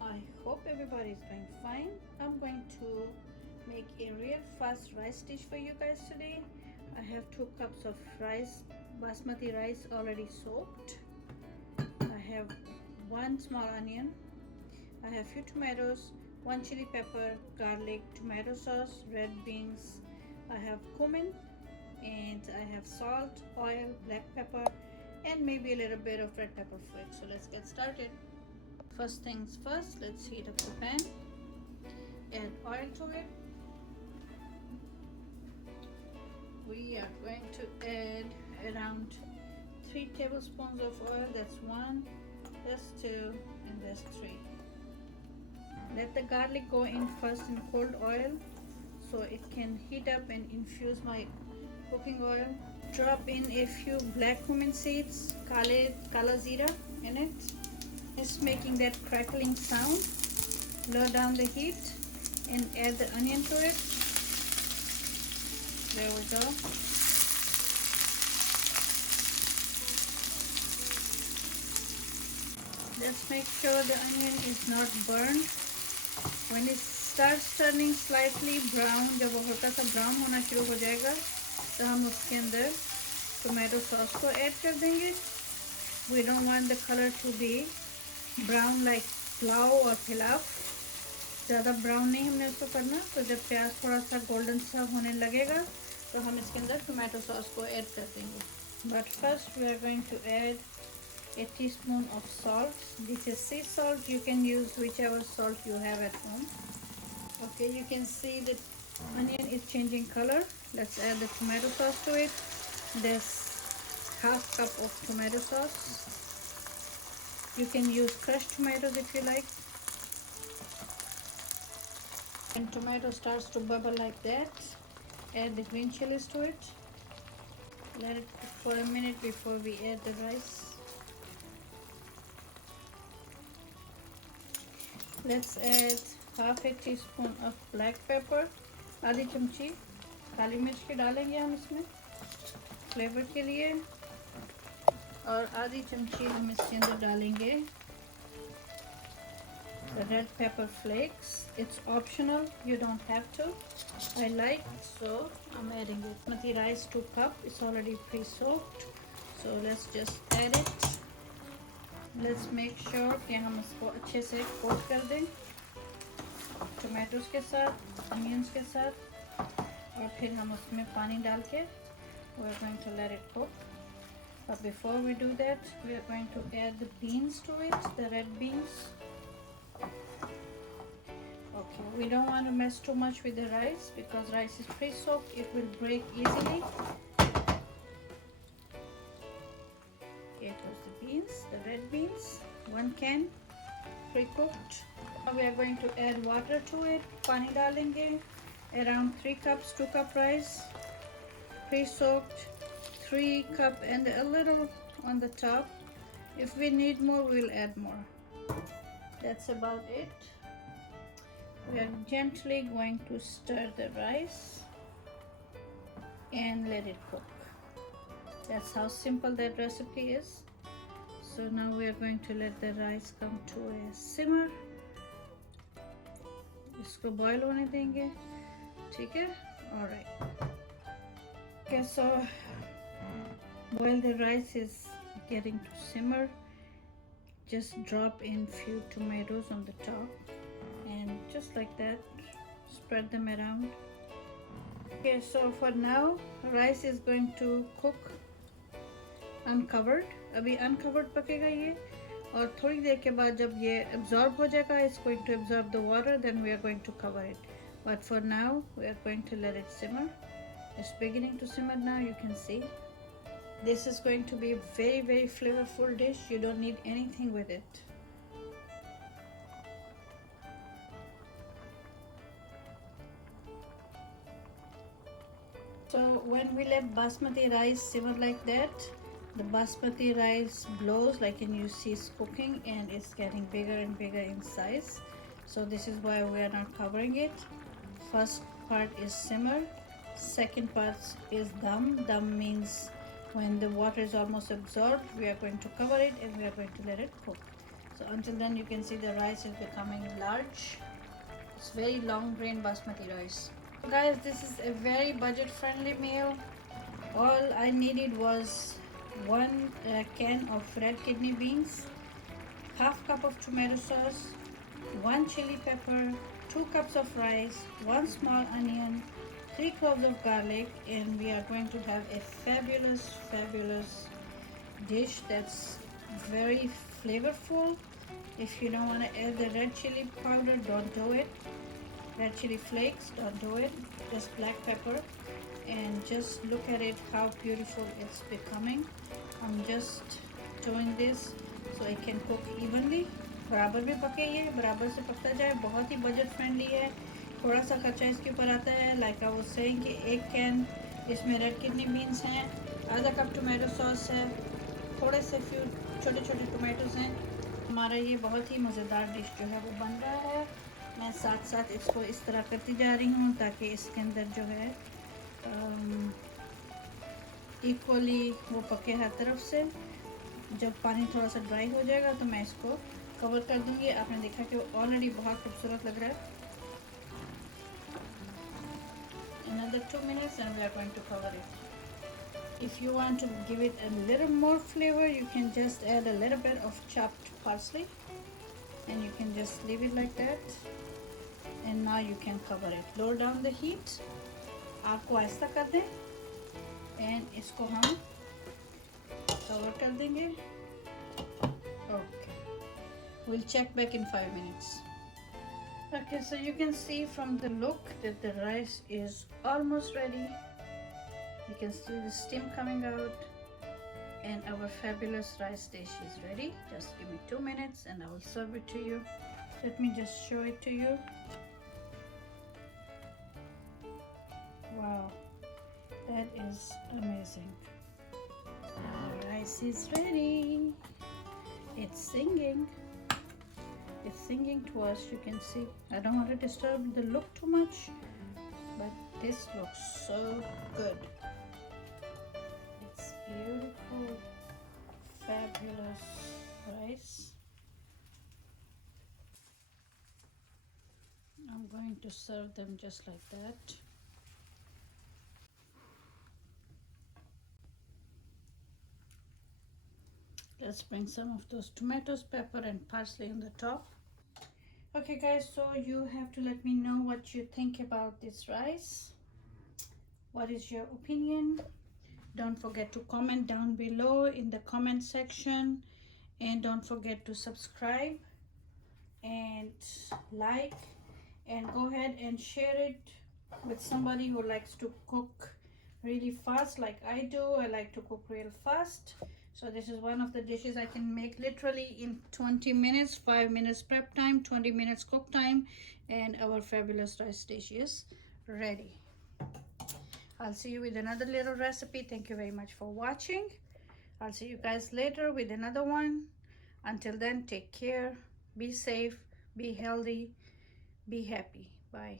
I hope everybody is doing fine. I'm going to make a real fast rice dish for you guys today. I have 2 cups of rice, basmati rice already soaked. I have 1 small onion. I have few tomatoes, 1 chili pepper, garlic, tomato sauce, red beans. I have cumin, and I have salt, oil, black pepper, and maybe a little bit of red pepper flakes. So let's get started. First things first, let's heat up the pan, add oil to it. We are going to add around 3 tablespoons of oil. That's 1, that's 2, and that's 3. Let the garlic go in first in cold oil so it can heat up and infuse my cooking oil. Drop in a few black cumin seeds, kala zira in it. It's making that crackling sound. Lower down the heat and add the onion to it. There we go. Let's make sure the onion is not burned. When it starts turning slightly brown, जब वो हल्का सा brown होना शुरू हो जाएगा तो हम उसके अंदर टोमेटो सॉस को ऐड कर देंगे. We don't want the color to be brown like pulao और पिलाफ. ज़्यादा ब्राउन नहीं हमने उसको करना. तो जब प्याज थोड़ा सा गोल्डन सा होने लगेगा तो हम इसके अंदर टोमेटो सॉस को ऐड कर देंगे. But first we are going to add a teaspoon of salt. This is sea salt. You can use whichever salt you have at home. Okay, you can see the onion is changing color. Let's add the tomato sauce to it. There's half cup of tomato sauce. You can use crushed tomatoes if you like. When tomato starts to bubble like that, add the green chilies to it. Let it cook for a minute before we add the rice. Let's add half a teaspoon of black pepper. आधी चमची काली मिर्च की डालेंगे हम इसमें flavour के लिए. और आधी चमची हम इसके अंदर डालेंगे red pepper flakes. It's optional, you don't have to. I like, so I'm adding it. Basmati rice 2 cup, it's already pre-soaked, so let's just add it. Let's make sure कि हम इसको अच्छे से कोट कर दें टोमेटोज के साथ, onions के साथ, और फिर हम उसमें पानी डाल के we are going to let it cook. But before we do that, we are going to add the beans to it, the red beans. Okay, we don't want to mess too much with the rice because rice is pre-soaked, it will break easily. It was the beans, the red beans, 1 can, pre-cooked. Now we are going to add water to it. Pani डालेंगे, around 3 cups, 2 cup rice, pre-soaked, 3 cup and a little on the top. If we need more, we'll add more. That's about it. We are gently going to stir the rice and let it cook. That's how simple that recipe is. So now we are going to let the rice come to a simmer. इसको boil होने देंगे, ठीक है? All right. Okay, so while the rice is getting to simmer, just drop in few tomatoes on the top, and just like that, spread them around. Okay, so for now, rice is going to cook uncovered. अभी uncovered पकेगा ये, और थोड़ी देर के बाद जब ये absorb हो जाएगा, it's going to absorb the water, then we are going to cover it. But for now, we are going to let it simmer. It's beginning to simmer now, you can see. This is going to be a very, very flavorful dish. You don't need anything with it. So when we let basmati rice simmer like that, the basmati rice blows, like, and you see it's cooking and it's getting bigger and bigger in size. So this is why we are not covering it. First part is simmer, second part is dum. Dum means when the water is almost absorbed, we are going to cover it and we are going to let it cook. So until then you can see the rice is becoming large. It's very long grain basmati rice. So guys, this is a very budget friendly meal. All I needed was one can of red kidney beans, half cup of tomato sauce, one chili pepper, 2 cups of rice, one small onion, 3 cloves of garlic, and we are going to have a fabulous dish that's very flavorful. If you don't want to add the red chili powder, don't do it. Red chili flakes, don't do it. Just black pepper, and just look at it, how beautiful it's becoming. I'm just doing this so it can cook evenly. बराबर भी पके, ये बराबर से पकता जाए. बहुत ही budget friendly है. थोड़ा सा खर्चा इसके ऊपर आता है. लाइक आई वाज सेइंग कि एक कैन इसमें रेड किडनी बीन्स हैं, आधा कप टोमेटो सॉस है, थोड़े से फ्यू छोटे छोटे टोमेटोज़ हैं. हमारा ये बहुत ही मज़ेदार डिश जो है वो बन रहा है. मैं साथ साथ इसको इस तरह करती जा रही हूँ ताकि इसके अंदर जो है इक्वली वो पके हर तरफ से. जब पानी थोड़ा सा ड्राई हो जाएगा तो मैं इसको कवर कर दूंगी. आपने देखा कि वो ऑलरेडी बहुत खूबसूरत लग रहा है. Another 2 minutes and we are going to cover it. If you want to give it a little more flavor, you can just add a little bit of chopped parsley, and you can just leave it like that. And now you can cover it. Lower down the heat. आपको ऐसा कर दें, and इसको हम cover कर देंगे. Okay. We'll check back in 5 minutes. Okay, so you can see from the look that the rice is almost ready. You can see the steam coming out, and our fabulous rice dish is ready. Just give me 2 minutes and I will serve it to you. Let me just show it to you. Wow, that is amazing. The rice is ready. It's singing. It's singing to us. You can see. I don't want to disturb the look too much, but this looks so good. It's beautiful, fabulous rice. I'm going to serve them just like that. Let's bring some of those tomatoes, pepper and parsley on the top. Okay guys, so you have to let me know what you think about this rice. What is your opinion? Don't forget to comment down below in the comment section, and don't forget to subscribe and like, and go ahead and share it with somebody who likes to cook really fast like I do. I like to cook real fast. So this is one of the dishes I can make literally in 20 minutes, 5 minutes prep time, 20 minutes cook time, and our fabulous rice dish is ready. I'll see you with another little recipe. Thank you very much for watching. I'll see you guys later with another one. Until then, take care, be safe, be healthy, be happy. Bye.